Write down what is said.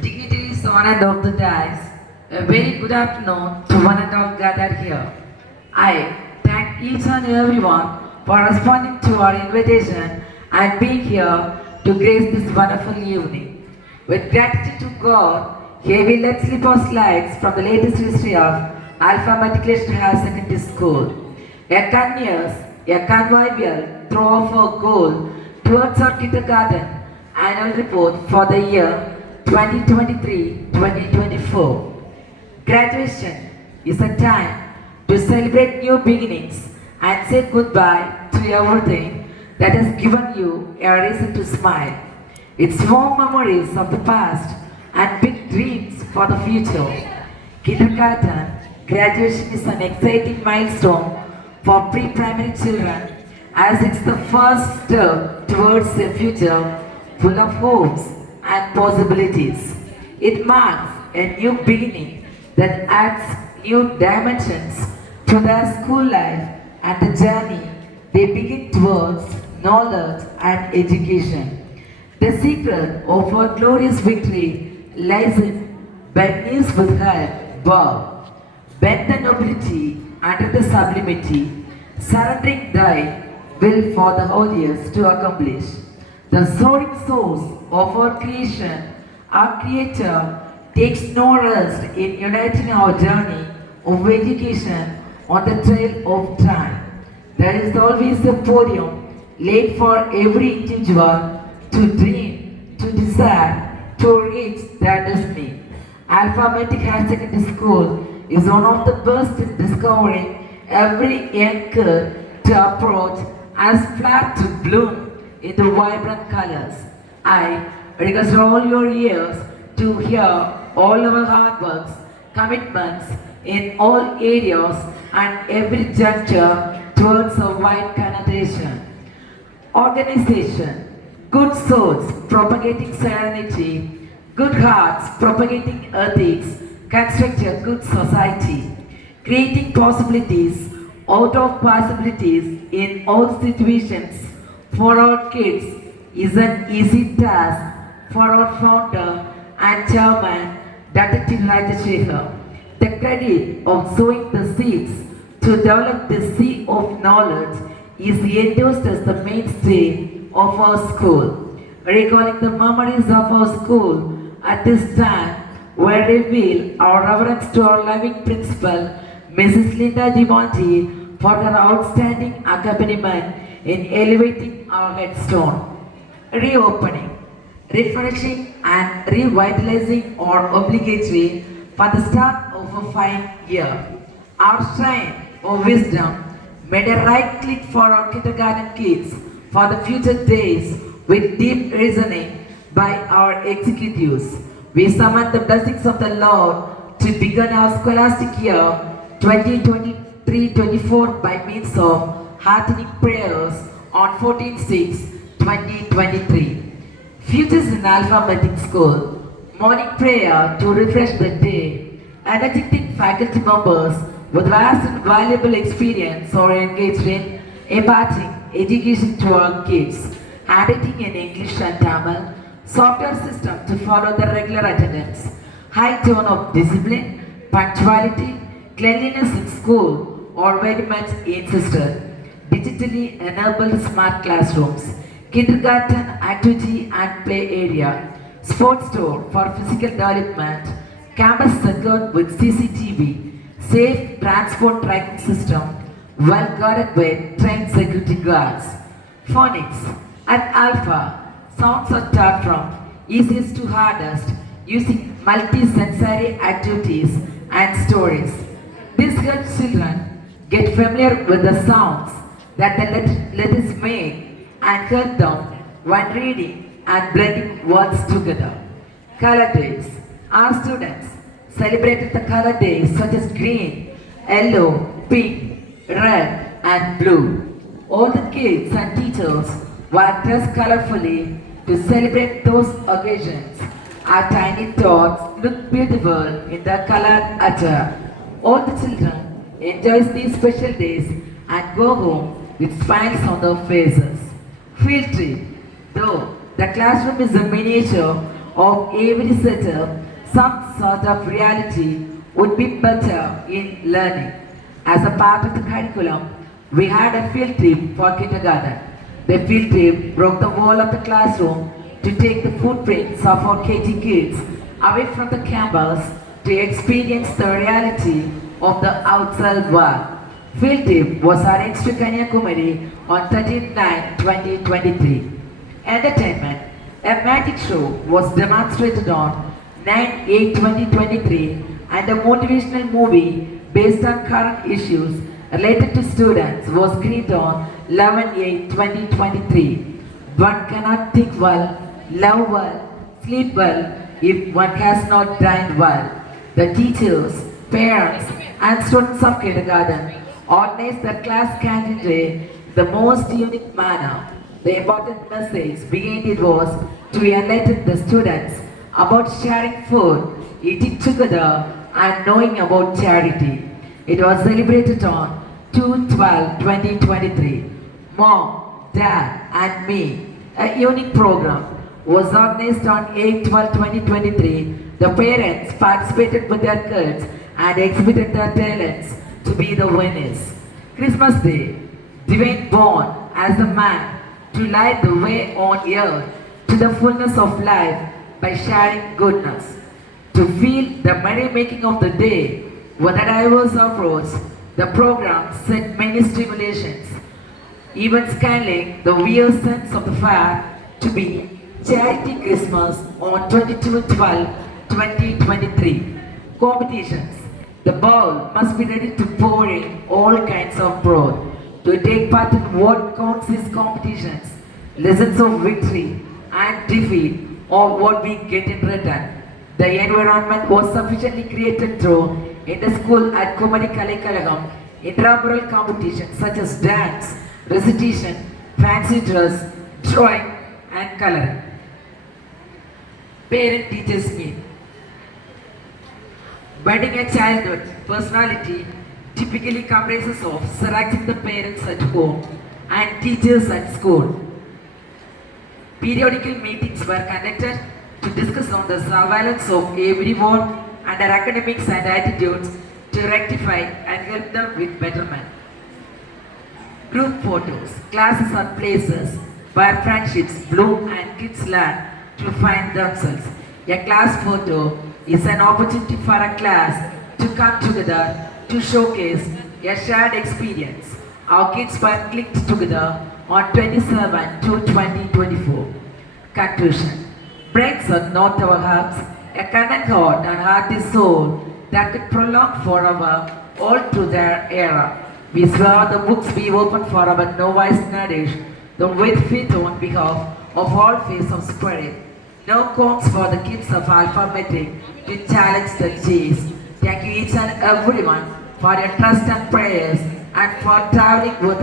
Dignitaries on and off the dais, a very good afternoon to one and all gathered here. I thank each and everyone for responding to our invitation and being here to grace this wonderful evening. With gratitude to God, here we let slip our slides from the latest history of Alpha Matriculation Higher Secondary School. A continuous, a convivial throw of our goal towards our kindergarten annual report for the year 2023-2024. Graduation is a time to celebrate new beginnings and say goodbye to everything that has given you a reason to smile. It's warm memories of the past and big dreams for the future. Kindergarten graduation is an exciting milestone for pre-primary children as it's the first step towards a future full of hopes and possibilities. It marks a new beginning that adds new dimensions to their school life and the journey they begin towards knowledge and education. The secret of our glorious victory lies in bend knees with head bowed, bend the nobility under the sublimity, surrendering thy will for the audience to accomplish. The soaring source of our creation, our Creator, takes no rest in uniting our journey of education on the trail of time. There is always a podium laid for every individual to dream, to desire, to reach their destiny. Alpha Metric Higher Secondary School is one of the best in discovering every young kid to approach as flat to bloom in the vibrant colors. I request all your ears to hear all our hard works, commitments in all areas and every juncture towards a wide connotation. Organization, good souls propagating serenity, good hearts propagating ethics, construct a good society, creating possibilities out of possibilities in all situations for our kids is an easy task for our founder and chairman, Dr. Rajashekar. The credit of sowing the seeds to develop the seed of knowledge is endorsed as the mainstay of our school. Recalling the memories of our school at this time, we reveal our reverence to our loving principal, Mrs. Linda DiMonte, for her outstanding accompaniment in elevating our headstone. Reopening, refreshing and revitalizing are obligatory for the start of a fine year. Our shrine of wisdom made a right click for our kindergarten kids for the future days with deep reasoning by our executives. We summon the blessings of the Lord to begin our scholastic year 2023-24 by means of heartening prayers on 14/6/2023. Futures in Alpha Metric School. Morning prayer to refresh the day. Energetic faculty members with vast and valuable experience are engaged in imparting education to our kids. Handwriting in English and Tamil. Software system to follow the regular attendance. High tone of discipline, punctuality, cleanliness in school are very much insisted. Digitally enabled smart classrooms, kindergarten activity and play area, sports store for physical development, campus secured with CCTV, safe transport tracking system, well guarded with trained security guards. Phonics at Alpha, sounds are taught from easiest to hardest using multi-sensory activities and stories. This helps children get familiar with the sounds that the letters make and help them when reading and blending words together. Color days. Our students celebrated the color days such as green, yellow, pink, red and blue. All the kids and teachers were dressed colorfully to celebrate those occasions. Our tiny tots look beautiful in their colored attire. All the children enjoy these special days and go home with smiles on their faces. Field trip. Though the classroom is a miniature of every setup, some sort of reality would be better in learning. As a part of the curriculum, we had a field trip for kindergarten. The field trip broke the wall of the classroom to take the footprints of our KG kids away from the campus to experience the reality of the outside world. Field trip was arranged to Kanyakumari on 13/9/2023. Entertainment. A magic show was demonstrated on 9/8/2023 and a motivational movie based on current issues related to students was screened on 11/8/2023. One cannot think well, love well, sleep well if one has not dined well. The teachers, parents, and students of kindergarten organized the class canteen day in the most unique manner. The important message behind it was to enlighten the students about sharing food, eating together, and knowing about charity. It was celebrated on 2/12/2023. Mom, Dad, and Me, a unique program, was organized on 8/12/2023. The parents participated with their kids and exhibited their talents to be the winners. Christmas Day, Divine born as the man to light the way on earth to the fullness of life by sharing goodness. To feel the merrymaking of the day with a diverse approach, the program set many stimulations, even scaling the weird sense of the fact to be Charity Christmas on 22/12/2023. Competitions. The bowl must be ready to pour in all kinds of broth. To take part in what counts as competitions, lessons of victory and defeat or what we get in return. The environment was sufficiently created through in the school at Kumari Kalaikalagam, intramural competitions such as dance, recitation, fancy dress, drawing and coloring. Parent-teachers meet. Building a childhood personality typically comprises of selecting the parents at home and teachers at school. Periodical meetings were conducted to discuss on the surveillance of everyone and their academics and attitudes to rectify and help them with betterment. Group photos. Classes are places where friendships bloom and kids learn to find themselves. A class photo is an opportunity for a class to come together to showcase a shared experience. Our kids were clicked together on 27/2/2024. Conclusion. Brains are not our hearts. A content heart and heart is soul that could prolong forever all through their era. We swear the books we open for our novice nourish the with faith on behalf of all faiths of spirit. No comes for the kids of alphabetic to challenge the chase. Thank you each and everyone for your trust and prayers and for traveling with